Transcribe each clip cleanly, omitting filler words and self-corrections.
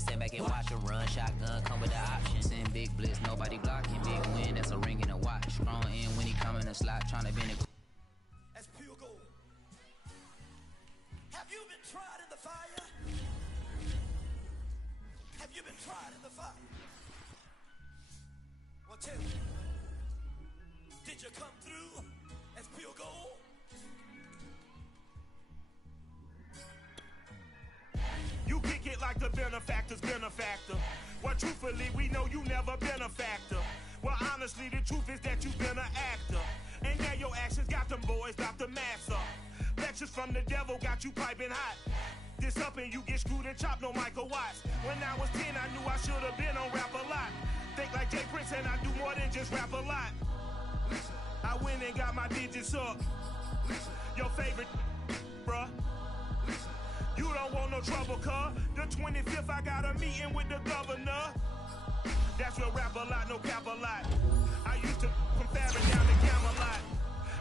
Better sit back and watch her run. Shotgun come with the option. Send big blitz, nobody blocking. Big win, that's a ring and a watch. Strong in when he come in the slot, trying to bend it. That's pure gold. Have you been tried in the fire? Have you been tried in the fire? Well, tell me, did you come through as pure gold? You kick it like the benefactor's benefactor. Well, truthfully, we know you never been a factor. Well, honestly, the truth is that you've been an actor. And now your actions got them boys locked the mask up. Lectures from the devil got you piping hot. This up and you get screwed and chopped, no Michael Watts. When I was 10, I knew I should have been on rap a lot. Think like Jay Prince and I do more than just rap a lot. I went and got my digits up. Your favorite, bruh. You don't want no trouble, cuz. The 25th, I got a meeting with the governor. That's real rap a lot, no cap a lot. I used to from Farron down to Camelot.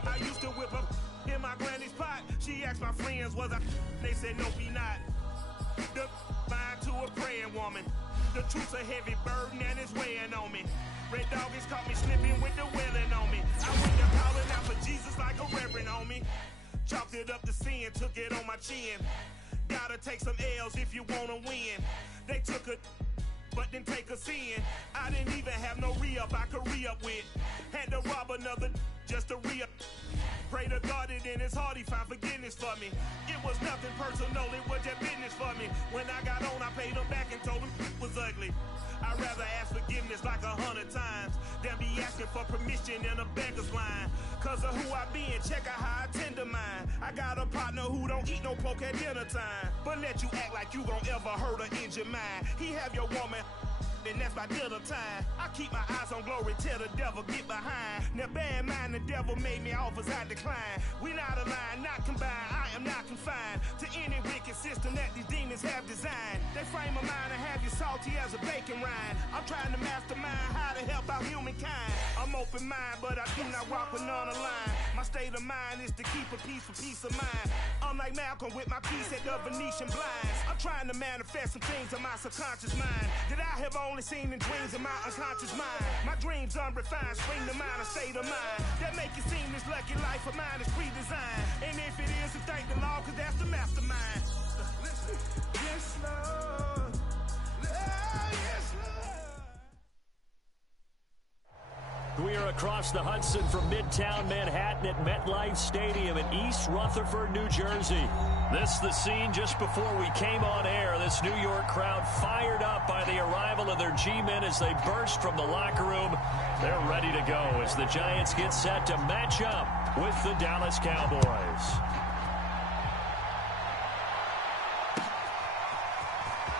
I used to whip up in my granny's pot. She asked my friends, was I? They said, no, be not. The line to a praying woman. The truth's a heavy burden and it's weighing on me. Red Doggies caught me slipping with the wailing on me. I went to calling out for Jesus like a reverend on me. Chalked it up to sin, took it on my chin. Gotta take some L's if you wanna win. They took a, but then take a sin. I didn't even have no re-up I could re-up with. Had to rob another just to re-up. Pray to God it in his heart he found forgiveness for me. It was nothing personal, it was just business for me. When I got on, I paid him back and told him it was ugly. I'd rather ask forgiveness like 100 times than be asking for permission in a beggar's line. Cause of who I be and check out how I tend to mine. I got a partner who don't eat no pork at dinner time, but let you act like you gon' ever hurt or injure mine. He have your woman, and that's my dinner time. I keep my eyes on glory till the devil get behind. Now bear in mind the devil made me offers I decline. We not aligned, not combined, I am not confined to any wicked system that these demons have designed. They frame a mind and have you salty as a bacon rind. I'm trying to mastermind how to help out humankind. I'm open mind, but I do not walk with none aligned. My state of mind is to keep a peace for peace of mind. I'm like Malcolm with my piece at the Venetian blinds. I'm trying to manifest some things in my subconscious mind that I have only seen in dreams in my unconscious mind. My dreams unrefined, spring to mind, a state of mind that make it seem this lucky life of mine is pre-designed. And if it is, then thank the Lord, cause that's the mastermind. Yes, Lord. Yes, Lord. We are across the Hudson from Midtown Manhattan at MetLife Stadium in East Rutherford, New Jersey. This the scene just before we came on air. This New York crowd fired up by the arrival of their G-men as they burst from the locker room. They're ready to go as the Giants get set to match up with the Dallas Cowboys.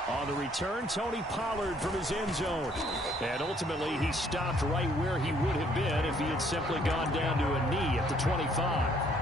On the return, Tony Pollard from his end zone. And ultimately, he stopped right where he would have been if he had simply gone down to a knee at the 25.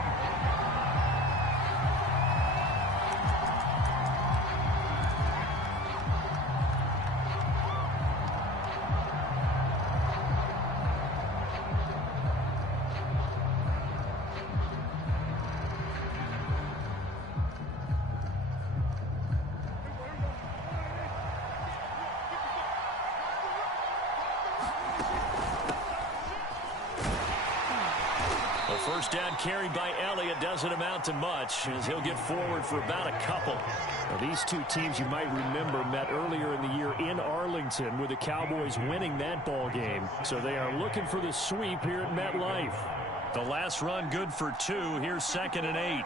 First down carried by Elliott doesn't amount to much as he'll get forward for about a couple. Now, these two teams you might remember met earlier in the year in Arlington with the Cowboys winning that ball game. So they are looking for the sweep here at MetLife. The last run good for 2. Here's 2nd and 8.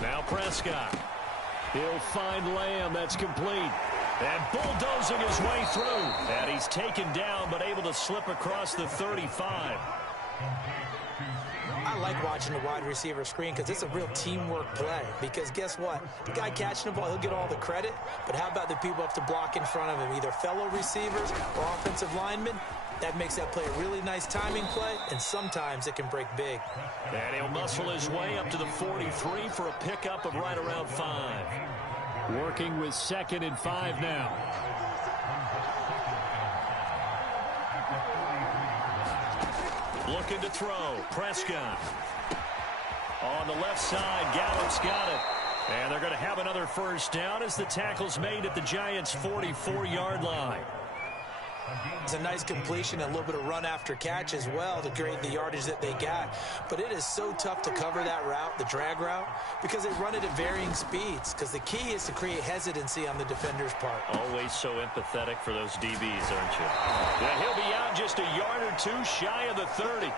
Now Prescott. He'll find Lamb. That's complete. And bulldozing his way through. And he's taken down, but able to slip across the 35. I like watching the wide receiver screen because it's a real teamwork play. Because guess what? The guy catching the ball, he'll get all the credit. But how about the people up to block in front of him? Either fellow receivers or offensive linemen. That makes that play a really nice timing play, and sometimes it can break big. And he'll muscle his way up to the 43 for a pickup of right around 5. Working with 2nd and 5 now. Looking to throw. Prescott. On the left side, Gallup's got it. And they're going to have another first down as the tackle's made at the Giants' 44-yard line. It's a nice completion and a little bit of run after catch as well to create the yardage that they got. But it is so tough to cover that route, the drag route, because they run it at varying speeds. Because the key is to create hesitancy on the defender's part. Always so empathetic for those DBs, aren't you? Yeah, he'll be out just a yard or two shy of the 30.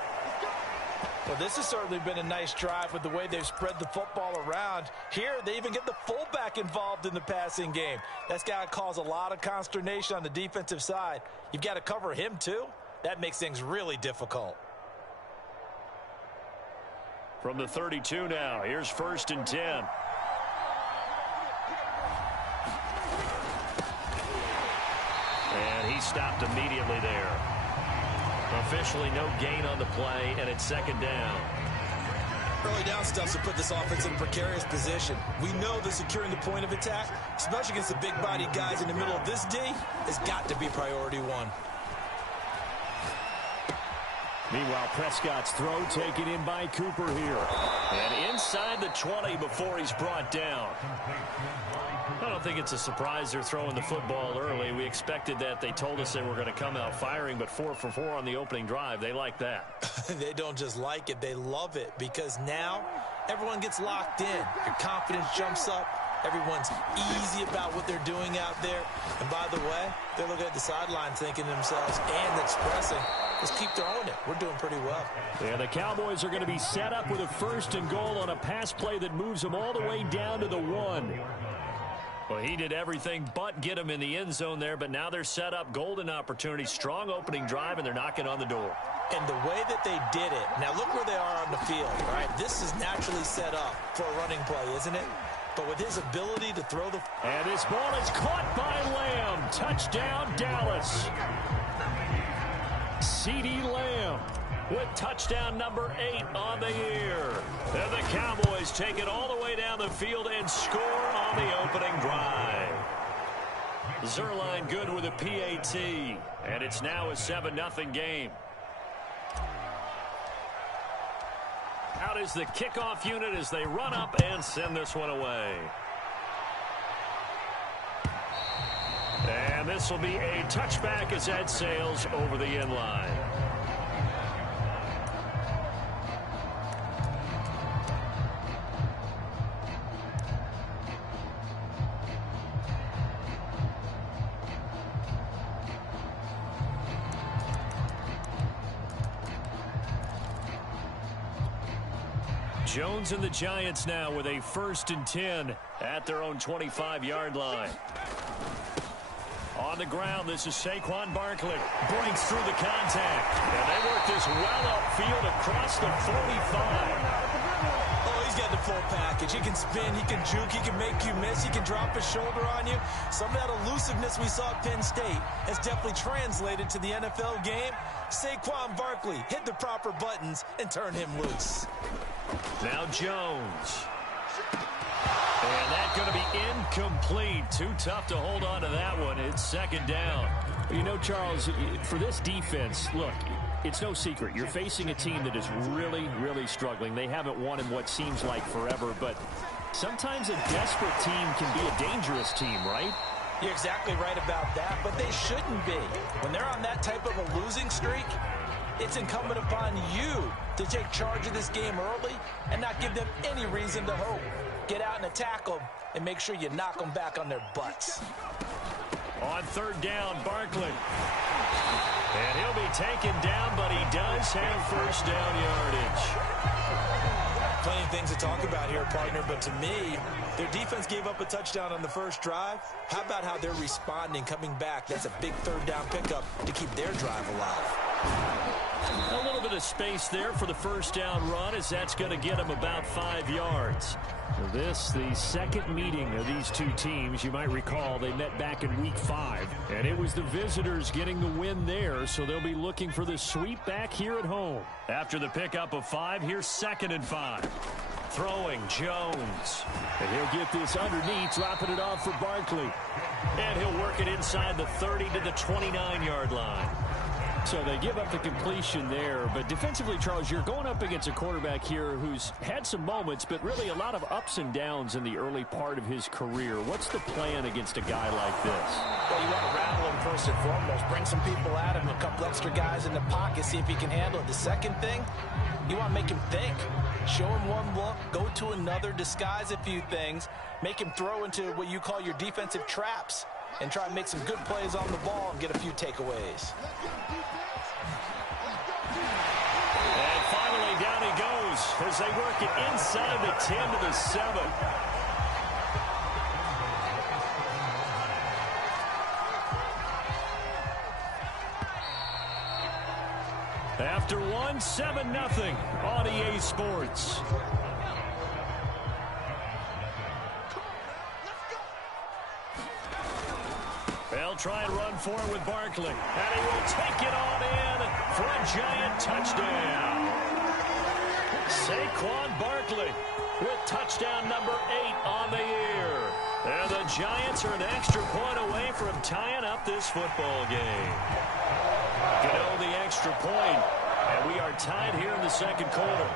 Well, this has certainly been a nice drive with the way they've spread the football around. Here, they even get the fullback involved in the passing game. That's got to cause a lot of consternation on the defensive side. You've got to cover him, too. That makes things really difficult. From the 32 now, here's 1st and 10. And he stopped immediately there. Officially no gain on the play, and it's 2nd down. Early down stuff to put this offense in a precarious position. We know that securing the point of attack, especially against the big-bodied guys in the middle of this D, has got to be priority one. Meanwhile, Prescott's throw taken in by Cooper here. And inside the 20 before he's brought down. I don't think it's a surprise they're throwing the football early. We expected that. They told us they were going to come out firing, but 4 for 4 on the opening drive. They like that. They don't just like it, they love it, because now everyone gets locked in. Your confidence jumps up. Everyone's easy about what they're doing out there. And by the way, they're looking at the sideline thinking to themselves and expressing, let's keep throwing it. We're doing pretty well. Yeah, the Cowboys are going to be set up with a 1st and goal on a pass play that moves them all the way down to the 1. Well, he did everything but get him in the end zone there, but now they're set up. Golden opportunity, strong opening drive, and they're knocking on the door. And the way that they did it, now look where they are on the field, all right? This is naturally set up for a running play, isn't it? But with his ability to throw the... And this ball is caught by Lamb. Touchdown, Dallas. CeeDee Lamb with touchdown number 8 on the year. And the Cowboys take it all the way down the field and score on the opening drive. Zerline good with a PAT. And it's now a 7-0 game. Out is the kickoff unit as they run up and send this one away. And this will be a touchback as that sails over the end line. Jones and the Giants now with a 1st and 10 at their own 25-yard line. On the ground, this is Saquon Barkley. Breaks through the contact. And they work this well upfield across the 45. Oh, he's got the full package. He can spin, he can juke, he can make you miss, he can drop his shoulder on you. Some of that elusiveness we saw at Penn State has definitely translated to the NFL game. Saquon Barkley hit the proper buttons and turn him loose. Now Jones. And that's going to be incomplete. Too tough to hold on to that one. It's 2nd down. You know, Charles, for this defense, look, it's no secret. You're facing a team that is really, really struggling. They haven't won in what seems like forever, but sometimes a desperate team can be a dangerous team, right? You're exactly right about that, but they shouldn't be. When they're on that type of a losing streak, it's incumbent upon you to take charge of this game early and not give them any reason to hope. Get out and attack them and make sure you knock them back on their butts. On 3rd down, Barkley. And he'll be taken down, but he does have 1st down yardage. Plenty of things to talk about here, partner, but to me, their defense gave up a touchdown on the first drive. How about how they're responding, coming back? That's a big 3rd down pickup to keep their drive alive. A little bit of space there for the 1st down run, as that's going to get him about 5 yards. This, the 2nd meeting of these two teams. You might recall they met back in Week 5, and it was the visitors getting the win there, so they'll be looking for the sweep back here at home. After the pickup of 5, here's 2nd and 5. Throwing Jones. And he'll get this underneath, dropping it off for Barkley. And he'll work it inside the 30 to the 29-yard line. So they give up the completion there. But defensively, Charles, you're going up against a quarterback here who's had some moments, but really a lot of ups and downs in the early part of his career. What's the plan against a guy like this? Well, you want to rattle him first and foremost. Bring some people at him, a couple extra guys in the pocket, see if he can handle it. The second thing, you want to make him think. Show him one look, go to another, disguise a few things, make him throw into what you call your defensive traps, and try and make some good plays on the ball and get a few takeaways. And finally, down he goes as they work it inside the 10 to the 7. After one, 7-0 on EA Sports. They'll try and run for it with Barkley. And he will take it on in for a giant touchdown. Saquon Barkley with touchdown number 8 on the year. And the Giants are an extra point away from tying up this football game. Gano the extra point, and we are tied here in the second quarter.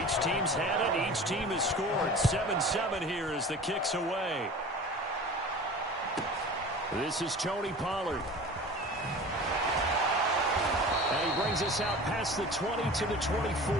Each team's had it. Each team has scored. 7-7 here as the kick's away. This is Tony Pollard. And he brings us out past the 20 to the 24.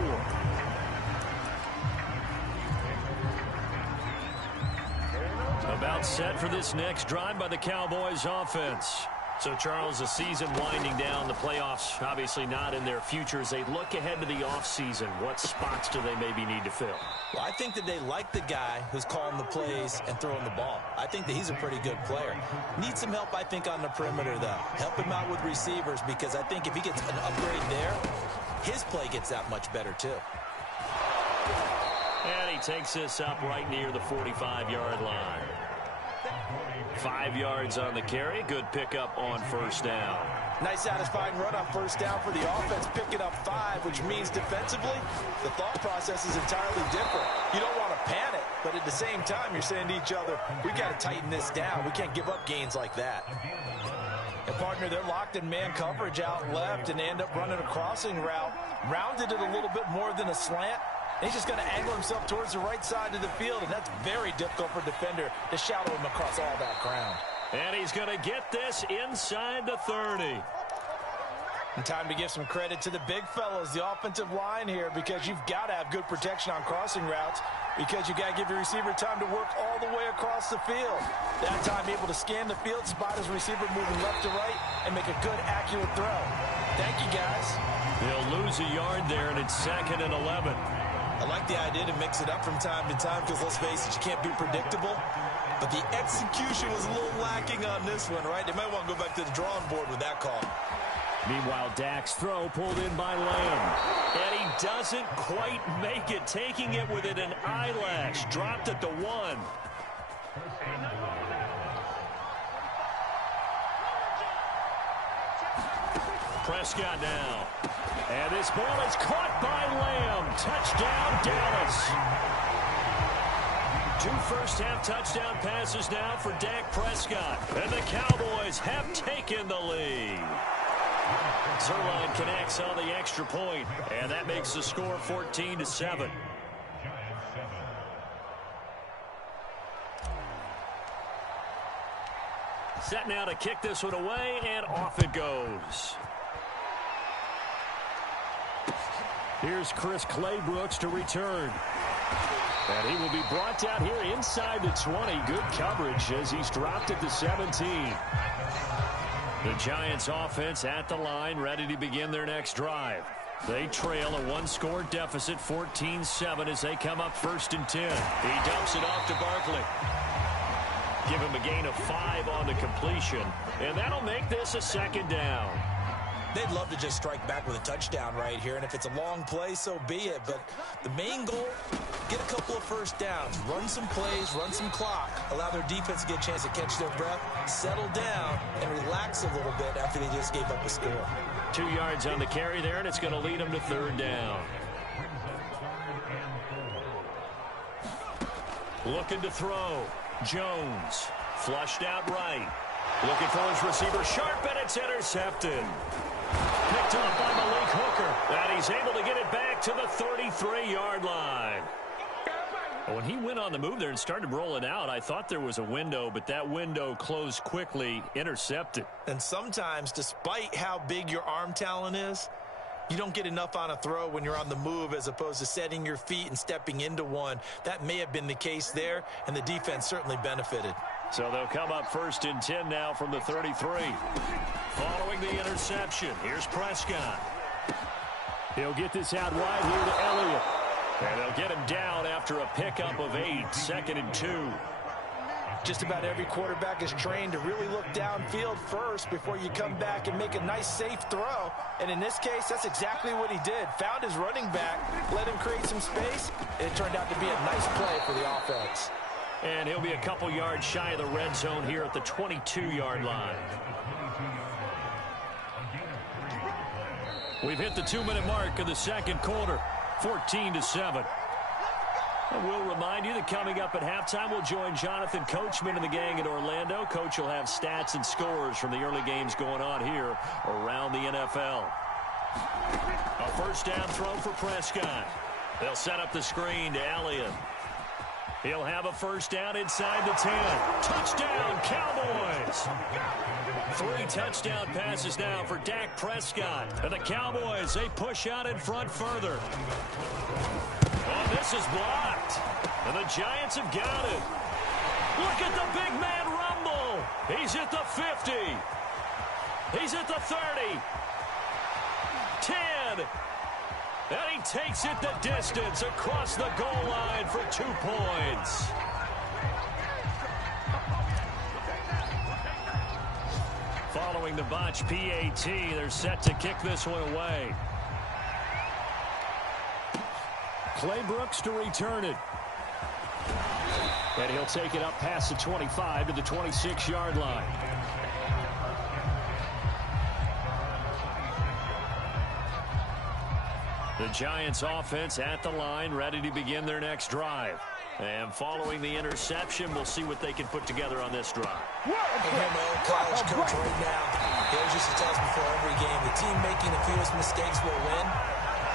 About set for this next drive by the Cowboys offense. So, Charles, the season winding down, the playoffs obviously not in their future. As they look ahead to the offseason, what spots do they maybe need to fill? Well, I think that they like the guy who's calling the plays and throwing the ball. I think that he's a pretty good player. Needs some help, I think, on the perimeter, though. Help him out with receivers, because I think if he gets an upgrade there, his play gets that much better, too. And he takes this up right near the 45-yard line. 5 yards on the carry. Good pickup on first down. Nice satisfying run on first down for the offense. Picking up 5, which means defensively, the thought process is entirely different. You don't want to panic, but at the same time, you're saying to each other, we got to tighten this down. We can't give up gains like that. And partner, they're locked in man coverage out left, and they end up running a crossing route. Rounded it a little bit more than a slant. He's just going to angle himself towards the right side of the field, and that's very difficult for a defender to shadow him across all that ground. And he's going to get this inside the 30. And time to give some credit to the big fellas, the offensive line here, because you've got to have good protection on crossing routes, because you got to give your receiver time to work all the way across the field. That time able to scan the field, spot his receiver moving left to right, and make a good, accurate throw. Thank you, guys. They'll lose a yard there, and it's 2nd and 11. I like the idea to mix it up from time to time, because let's face it, you can't be predictable. But the execution was a little lacking on this one, right? They might want to go back to the drawing board with that call. Meanwhile, Dak's throw pulled in by Lamb. And he doesn't quite make it, taking it within an eyelash. Dropped at the 1. Prescott now. And this ball is caught by Lamb. Touchdown, Dallas. 2 first-half touchdown passes now for Dak Prescott. And the Cowboys have taken the lead. Zerline connects on the extra point, and that makes the score 14-7. Set now to kick this one away, and off it goes. Here's Chris Claybrooks to return. And he will be brought down here inside the 20. Good coverage as he's dropped at the 17. The Giants offense at the line, ready to begin their next drive. They trail a 1-score deficit, 14-7, as they come up 1st and 10. He dumps it off to Barkley. Give him a gain of 5 on the completion, and that'll make this a 2nd down. They'd love to just strike back with a touchdown right here, and if it's a long play, so be it. But the main goal, get a couple of first downs, run some plays, run some clock, allow their defense to get a chance to catch their breath, settle down, and relax a little bit after they just gave up a score. 2 yards on the carry there, and it's going to lead them to 3rd down. Looking to throw. Jones flushed out right. Looking for his receiver sharp, and it's intercepted. Picked off by Malik Hooker. And he's able to get it back to the 33-yard line. When he went on the move there and started rolling out, I thought there was a window, but that window closed quickly, intercepted. And sometimes, despite how big your arm talent is, you don't get enough on a throw when you're on the move as opposed to setting your feet and stepping into one. That may have been the case there, and the defense certainly benefited. So they'll come up 1st and 10 now from the 33. Following the interception, here's Prescott. He'll get this out wide here to Elliott. And they'll get him down after a pickup of 8, 2nd and 2. Just about every quarterback is trained to really look downfield first before you come back and make a nice, safe throw. And in this case, that's exactly what he did. Found his running back, let him create some space, and it turned out to be a nice play for the offense. And he'll be a couple yards shy of the red zone here at the 22-yard line. We've hit the 2-minute mark of the second quarter, 14-7. And we'll remind you that coming up at halftime, we'll join Jonathan Coachman and the gang in Orlando. Coach will have stats and scores from the early games going on here around the NFL. A first down throw for Prescott. They'll set up the screen to Elliott. He'll have a first down inside the 10. Touchdown, Cowboys! 3 touchdown passes now for Dak Prescott. And the Cowboys, they push out in front further. Oh, this is blocked. And the Giants have got it. Look at the big man rumble. He's at the 50. He's at the 30. 10. And he takes it the distance across the goal line for 2 points. Following the botch PAT, they're set to kick this one away. Clay Brooks to return it. And he'll take it up past the 25 to the 26-yard line. The Giants offense at the line, ready to begin their next drive. And following the interception, we'll see what they can put together on this drive. I hear my old college coach right now. He always used to tell us before every game, the team making the fewest mistakes will win.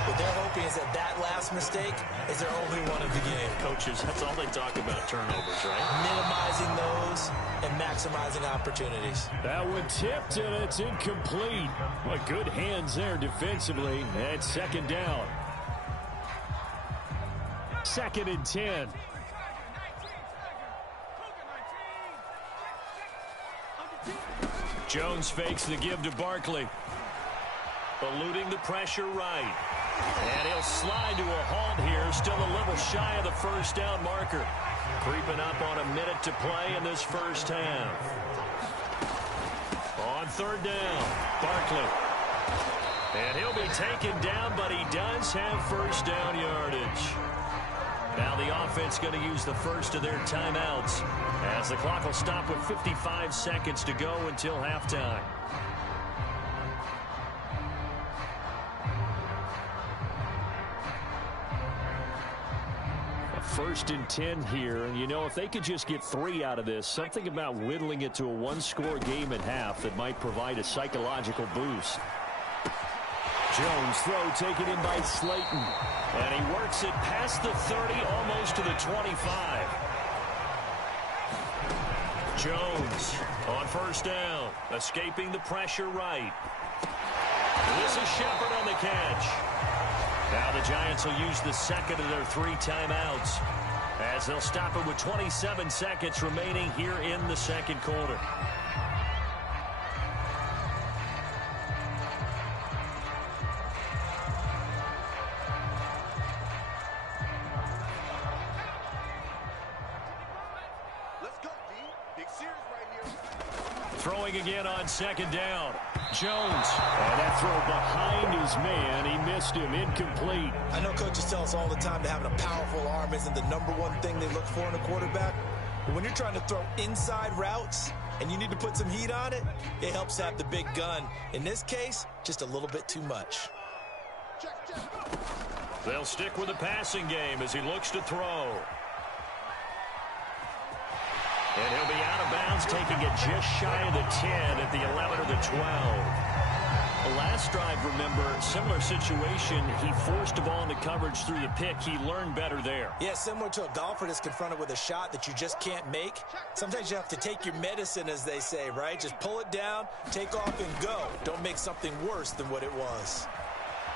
What they're hoping is that last mistake is their only one of the game. Coaches, that's all they talk about, turnovers, right? Minimizing those and maximizing opportunities. That one tipped, and it's incomplete. What good hands there defensively. And second down. 2nd and 10. Jones fakes the give to Barkley. Eluding the pressure right. And he'll slide to a halt here. Still a little shy of the first down marker. Creeping up on a minute to play in this first half. On 3rd down, Barkley. And he'll be taken down, but he does have first down yardage. Now the offense going to use the first of their timeouts as the clock will stop with 55 seconds to go until halftime. First and 10 here, and you know, if they could just get 3 out of this, something about whittling it to a 1-score game at half that might provide a psychological boost. Jones throw taken in by Slayton, and he works it past the 30, almost to the 25. Jones on first down, escaping the pressure right. This is Shepard on the catch. Now the Giants will use the second of their 3 timeouts as they'll stop it with 27 seconds remaining here in the second quarter. Let's go, D. Big series right here. Throwing again on second down. Jones. And that throw behind his man. He missed him. Incomplete. I know coaches tell us all the time that having a powerful arm isn't the #1 thing they look for in a quarterback. But when you're trying to throw inside routes and you need to put some heat on it, it helps have the big gun. In this case, just a little bit too much. They'll stick with the passing game as he looks to throw. And he'll be out of bounds, taking it just shy of the 10 at the 11 or the 12. The last drive, remember, similar situation. He forced the ball into coverage through the pick. He learned better there. Yeah, similar to a golfer that's confronted with a shot that you just can't make. Sometimes you have to take your medicine, as they say, right? Just pull it down, take off, and go. Don't make something worse than what it was.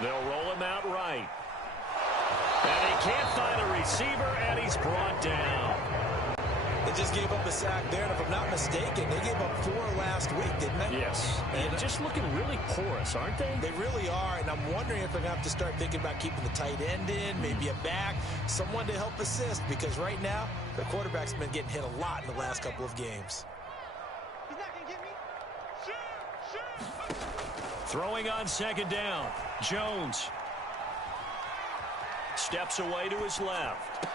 They'll roll him out right. And he can't find a receiver, and he's brought down. They just gave up a sack there, and if I'm not mistaken, they gave up 4 last week, didn't they? Yes, and just looking really porous, aren't they? They really are, and I'm wondering if they're going to have to start thinking about keeping the tight end in, maybe a back, someone to help assist, because right now, their quarterback's been getting hit a lot in the last couple of games. He's not going to get me. Shoot. Throwing on second down, Jones steps away to his left.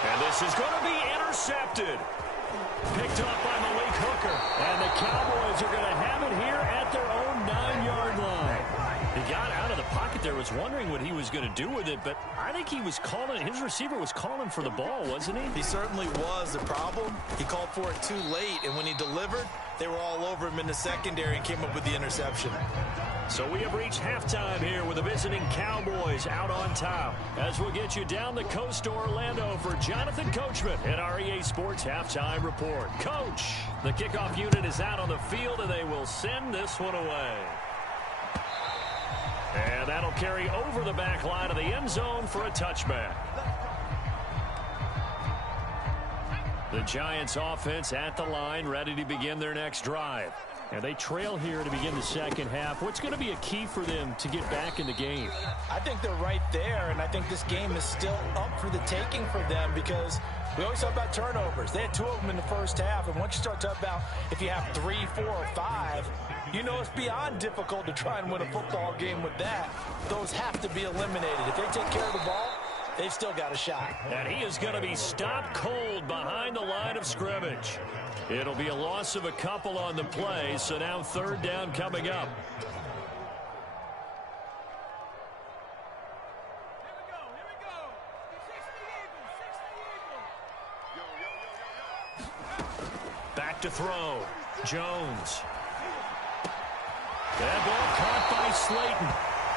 And this is going to be intercepted. Picked up by Malik Hooker. And the Cowboys are going to have it here at their own 9-yard line. He got out of the pocket there, was wondering what he was going to do with it, but I think he was calling, his receiver was calling for the ball, wasn't he? He certainly was. The problem, he called for it too late, and when he delivered, they were all over him in the secondary and came up with the interception. So we have reached halftime here with the visiting Cowboys out on top. As we'll get you down the coast to Orlando for Jonathan Coachman at our EA Sports Halftime Report. Coach, the kickoff unit is out on the field, and they will send this one away. And that'll carry over the back line of the end zone for a touchback. The Giants offense at the line, ready to begin their next drive. And they trail here to begin the second half. What's going to be a key for them to get back in the game? I think they're right there, and I think this game is still up for the taking for them because we always talk about turnovers. They had 2 of them in the first half, and once you start talking about if you have 3, 4, or 5, you know it's beyond difficult to try and win a football game with that. Those have to be eliminated. If they take care of the ball, they've still got a shot. And he is going to be stopped cold behind the line of scrimmage. It'll be a loss of a couple on the play, so now 3rd down coming up. Here we go. 60 Eagles. Back to throw. Jones. That ball caught by Slayton.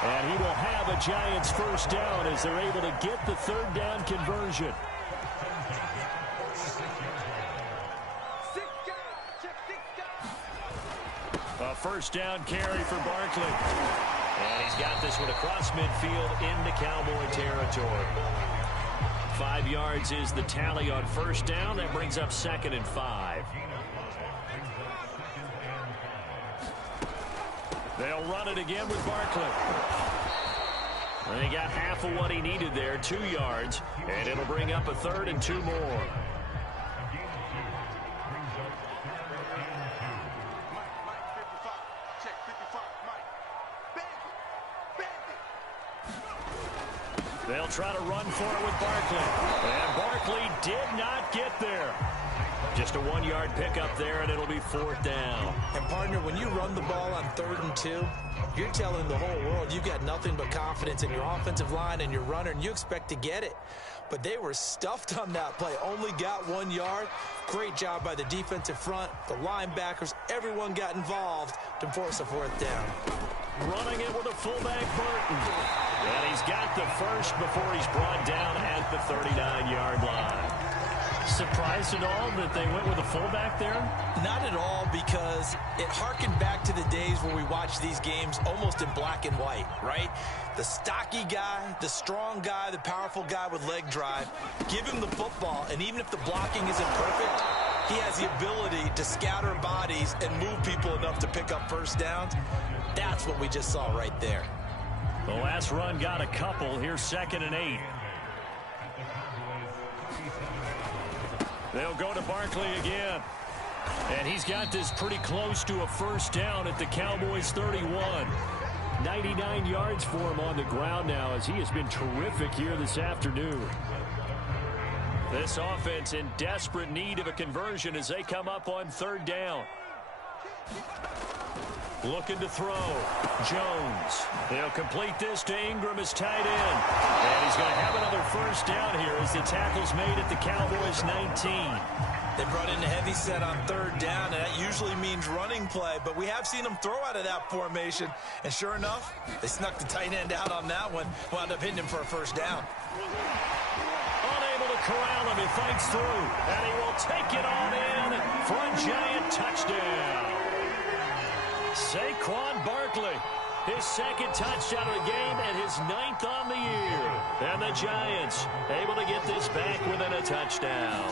And he will have a Giants first down as they're able to get the 3rd down conversion. A first down carry for Barkley. And he's got this one across midfield into Cowboy territory. 5 yards is the tally on first down. That brings up 2nd and 5. They'll run it again with Barkley. And he got half of what he needed there, 2 yards. And it'll bring up a 3rd and 2 more. They'll try to run for it with Barkley. And Barkley did not get there. Just a 1-yard pickup there, and it'll be 4th down. And, partner, when you run the ball on 3rd and 2, you're telling the whole world you've got nothing but confidence in your offensive line and your runner, and you expect to get it. But they were stuffed on that play. Only got 1 yard. Great job by the defensive front, the linebackers. Everyone got involved to force a 4th down. Running it with a fullback, Burton. And he's got the first before he's brought down at the 39-yard line. Surprised at all that they went with a fullback there? Not at all, because it harkened back to the days where we watched these games almost in black and white, right? The stocky guy, the strong guy, the powerful guy with leg drive. Give him the football, and even if the blocking isn't perfect, he has the ability to scatter bodies and move people enough to pick up first downs. That's what we just saw right there. The last run got a couple. Here's 2nd and 8. They'll go to Barkley again. And he's got this pretty close to a first down at the Cowboys 31. 99 yards for him on the ground now, as he has been terrific here this afternoon. This offense in desperate need of a conversion as they come up on 3rd down. Looking to throw. Jones. They'll complete this to Ingram as tight end. And he's going to have another first down here as the tackle's made at the Cowboys 19. They brought in a heavy set on third down, and that usually means running play, but we have seen them throw out of that formation, and sure enough, they snuck the tight end out on that one, wound up hitting him for a first down. Unable to corral him, he fights through, and he will take it on in for a Giant touchdown. Saquon Barkley, his second touchdown of the game and his 9th on the year. And the Giants able to get this back within a touchdown.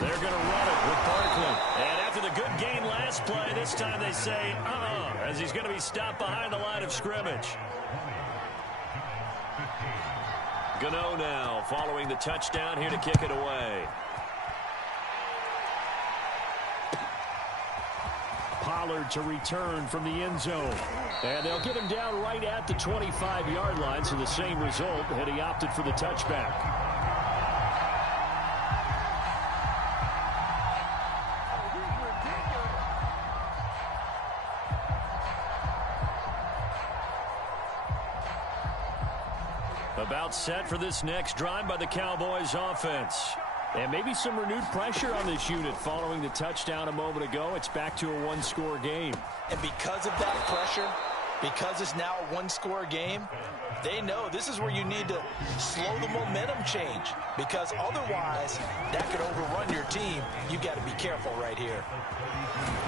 They're going to run it with Barkley. And after the good gain last play, this time they say, as he's going to be stopped behind the line of scrimmage. Gano now following the touchdown here to kick it away. Pollard to return from the end zone. And they'll get him down right at the 25-yard line, so the same result, and he opted for the touchback. About set for this next drive by the Cowboys offense. And maybe some renewed pressure on this unit following the touchdown a moment ago. It's back to a one-score game. And because of that pressure, because it's now a one-score game, they know this is where you need to slow the momentum change. Because otherwise, that could overrun your team. You got to be careful right here.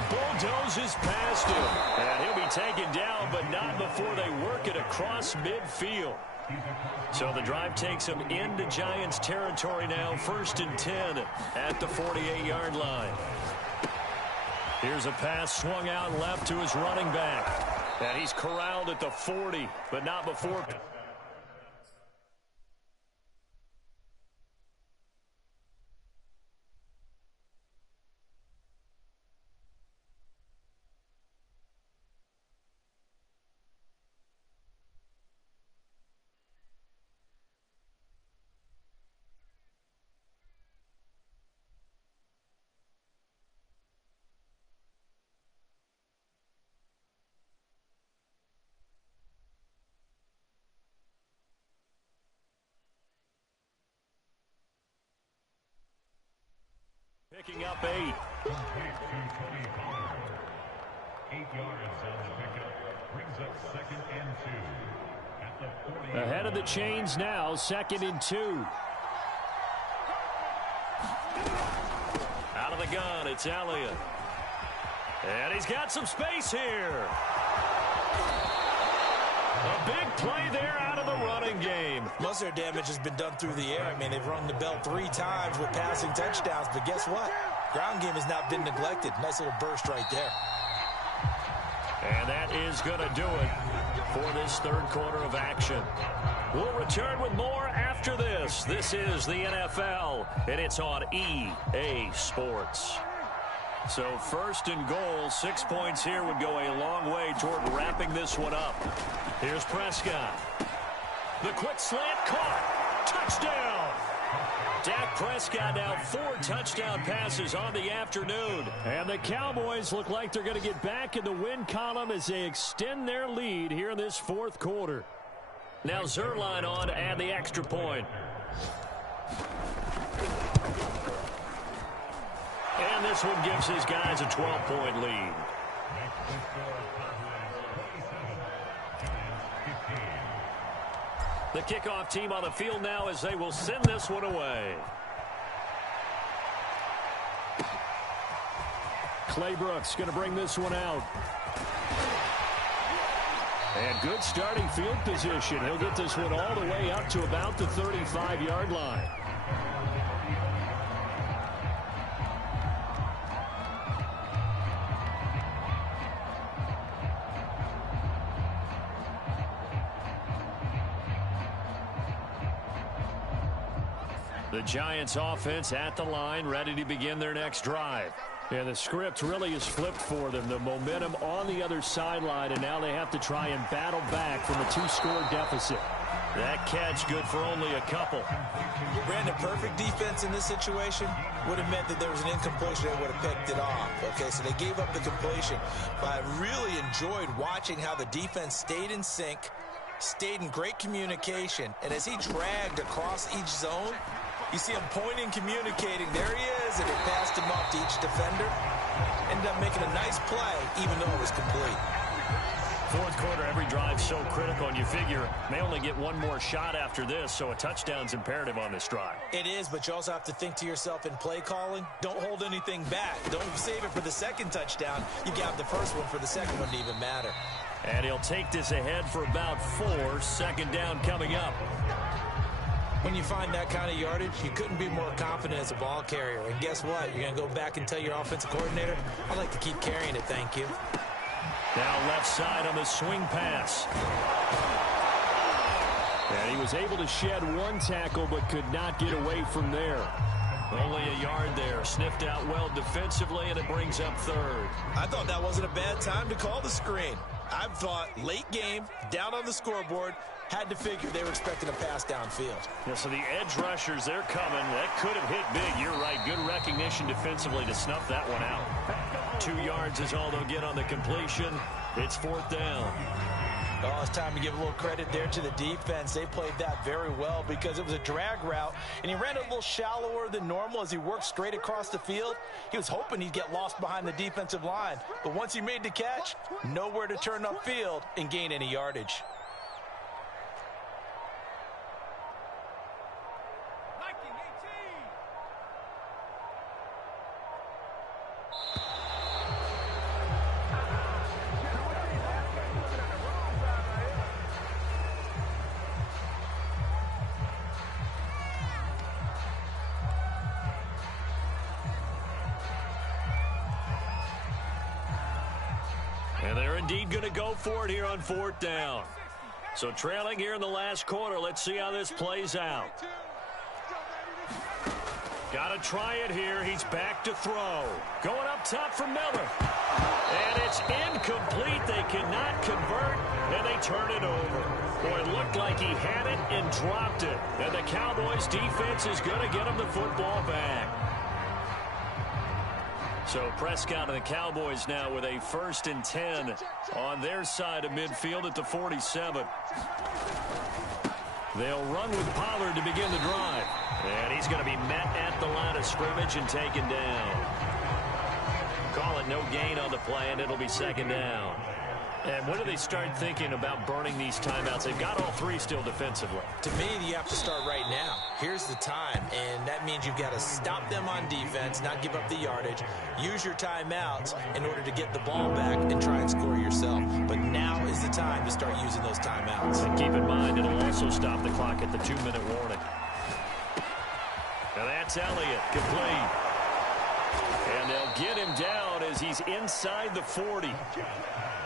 Bulldozes past him. And he'll be taken down, but not before they work it across midfield. So the drive takes him into Giants territory now, 1st and 10 at the 48-yard line. Here's a pass swung out left to his running back. And he's corralled at the 40, but not before. Picking up 8. 8 yards on the pickup. Brings up 2nd and 2. At the 40. Ahead of the chains now, 2nd and 2. Out of the gun, it's Elliott. And he's got some space here. A big play there out of the running game. Most of their damage has been done through the air. I mean, they've rung the bell 3 times with passing touchdowns, but guess what? Ground game has not been neglected. Nice little burst right there. And that is going to do it for this third quarter of action. We'll return with more after this. This is the NFL, and it's on EA Sports. So 1st and goal, 6 points here would go a long way toward wrapping this one up. Here's Prescott. The quick slant caught. Touchdown. Dak Prescott now 4 touchdown passes on the afternoon. And the Cowboys look like they're going to get back in the win column as they extend their lead here in this 4th quarter. Now Zerline on to add the extra point. And this one gives his guys a 12-point lead. The kickoff team on the field now as they will send this one away. Clay Brooks going to bring this one out. And good starting field position. He'll get this one all the way up to about the 35-yard line. The Giants offense at the line, ready to begin their next drive. And the script really is flipped for them. The momentum on the other sideline, and now they have to try and battle back from a 2-score deficit. That catch good for only a couple. Brandon, perfect defense in this situation would have meant that there was an incompletion that would have picked it off. Okay, so they gave up the completion. But I really enjoyed watching how the defense stayed in sync, stayed in great communication, and as he dragged across each zone, you see him pointing, communicating. There he is, and they passed him off to each defender. Ended up making a nice play, even though it was complete. Fourth quarter, every drive so critical, and you figure may only get one more shot after this, so a touchdown's imperative on this drive. It is, but you also have to think to yourself in play calling, don't hold anything back. Don't save it for the second touchdown. You got the first one for the second one to even matter. And he'll take this ahead for about 4. Second down coming up. When you find that kind of yardage, you couldn't be more confident as a ball carrier. And guess what? You're going to go back and tell your offensive coordinator, I'd like to keep carrying it, thank you. Now left side on the swing pass. And he was able to shed one tackle but could not get away from there. Only a yard there. Sniffed out well defensively, and it brings up third. I thought that wasn't a bad time to call the screen. I thought late game, down on the scoreboard, had to figure they were expecting a pass downfield. Yeah, so the edge rushers, they're coming. That could have hit big. You're right. Good recognition defensively to snuff that one out. 2 yards is all they'll get on the completion. It's fourth down. Oh, it's time to give a little credit there to the defense. They played that very well because it was a drag route, and he ran a little shallower than normal as he worked straight across the field. He was hoping he'd get lost behind the defensive line, but once he made the catch, nowhere to turn upfield and gain any yardage. And they're indeed going to go for it here on fourth down. So trailing here in the last quarter. Let's see how this plays out. Got to try it here. He's back to throw. Going up top for Miller. And it's incomplete. They cannot convert, and they turn it over. Boy, it looked like he had it and dropped it. And the Cowboys defense is going to get him the football back. So Prescott and the Cowboys now with a 1st and 10 on their side of midfield at the 47. They'll run with Pollard to begin the drive. And he's going to be met at the line of scrimmage and taken down. Call it no gain on the play, and it'll be second down. And when do they start thinking about burning these timeouts? They've got all 3 still defensively. To me, you have to start right now. Here's the time, and that means you've got to stop them on defense, not give up the yardage. Use your timeouts in order to get the ball back and try and score yourself. But now is the time to start using those timeouts. And keep in mind, it'll also stop the clock at the 2-minute warning. And that's Elliott, complete. And they'll get him down as he's inside the 40.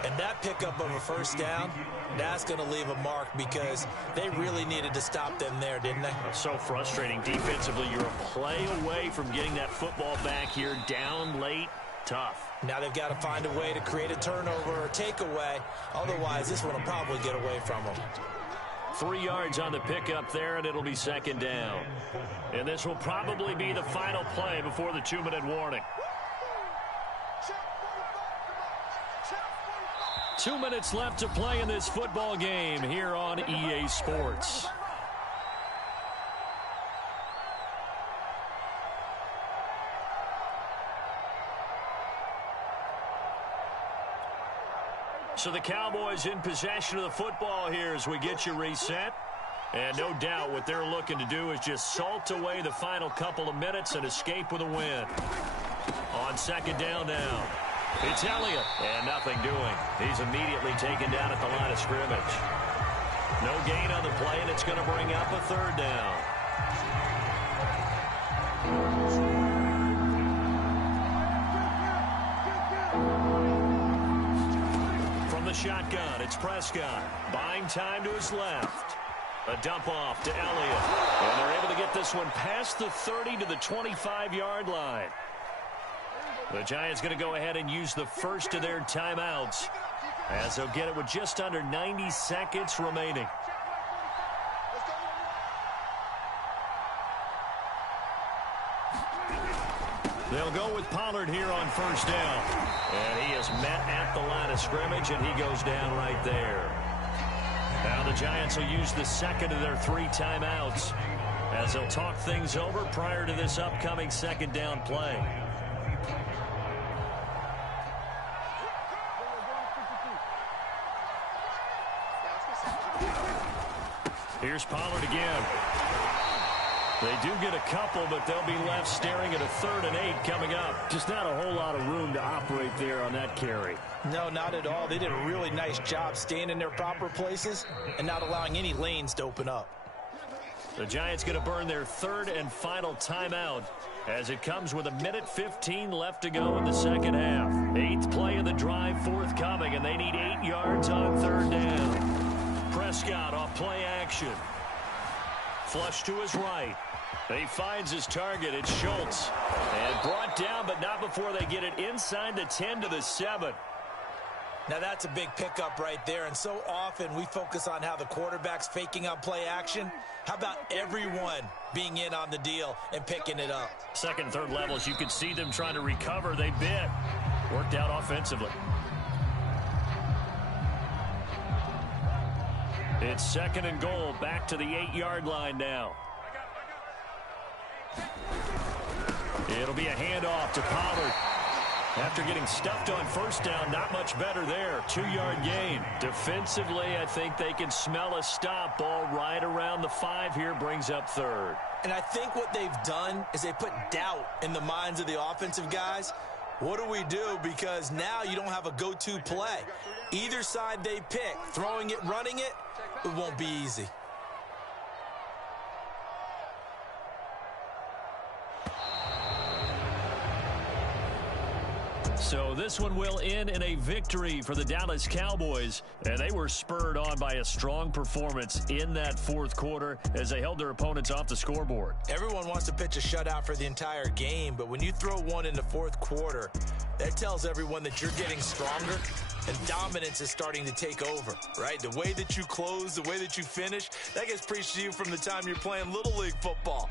And that pickup of a first down, that's going to leave a mark because they really needed to stop them there, didn't they? So frustrating defensively. You're a play away from getting that football back here down late. Tough. Now they've got to find a way to create a turnover or takeaway. Otherwise, this one will probably get away from them. 3 yards on the pickup there, and it'll be second down. And this will probably be the final play before the 2-minute warning. 2 minutes left to play in this football game here on EA Sports. So the Cowboys in possession of the football here as we get you reset. And no doubt what they're looking to do is just salt away the final couple of minutes and escape with a win. On second down now. It's Elliott, and nothing doing. He's immediately taken down at the line of scrimmage. No gain on the play, and it's going to bring up a third down. From the shotgun, it's Prescott. Buying time to his left. A dump off to Elliott. And they're able to get this one past the 30 to the 25-yard line. The Giants going to go ahead and use the first of their timeouts as they'll get it with just under 90 seconds remaining. They'll go with Pollard here on first down. And he is met at the line of scrimmage, and he goes down right there. Now the Giants will use the second of their 3 timeouts. as he'll talk things over prior to this upcoming second down play. Here's Pollard again. They do get a couple, but they'll be left staring at a 3rd and 8 coming up. Just not a whole lot of room to operate there on that carry. No, not at all. They did a really nice job staying in their proper places and not allowing any lanes to open up. The Giants going to burn their 3rd and final timeout as it comes with 1:15 left to go in the second half. 8th play of the drive forthcoming, and they need 8 yards on 3rd down. Prescott off play action. Flush to his right. He finds his target. It's Schultz. And brought down, but not before they get it inside the 10 to the 7. Now that's a big pickup right there, and so often we focus on how the quarterback's faking on play action. How about everyone being in on the deal and picking it up? Second, third levels, you could see them trying to recover. They bit. Worked out offensively. It's 2nd and goal, back to the 8-yard line now. It'll be a handoff to Pollard. After getting stuffed on 1st down, not much better there. 2-yard gain. Defensively, I think they can smell a stop. Ball right around the 5 here, brings up 3rd. And I think what they've done is they put doubt in the minds of the offensive guys. What do we do? Because now you don't have a go-to play. Either side they pick, throwing it, running it, it won't be easy. So this one will end in a victory for the Dallas Cowboys, and they were spurred on by a strong performance in that 4th quarter as they held their opponents off the scoreboard. Everyone wants to pitch a shutout for the entire game, but when you throw one in the 4th quarter, that tells everyone that you're getting stronger and dominance is starting to take over, right? The way that you close, the way that you finish, that gets preached to you from the time you're playing Little League football.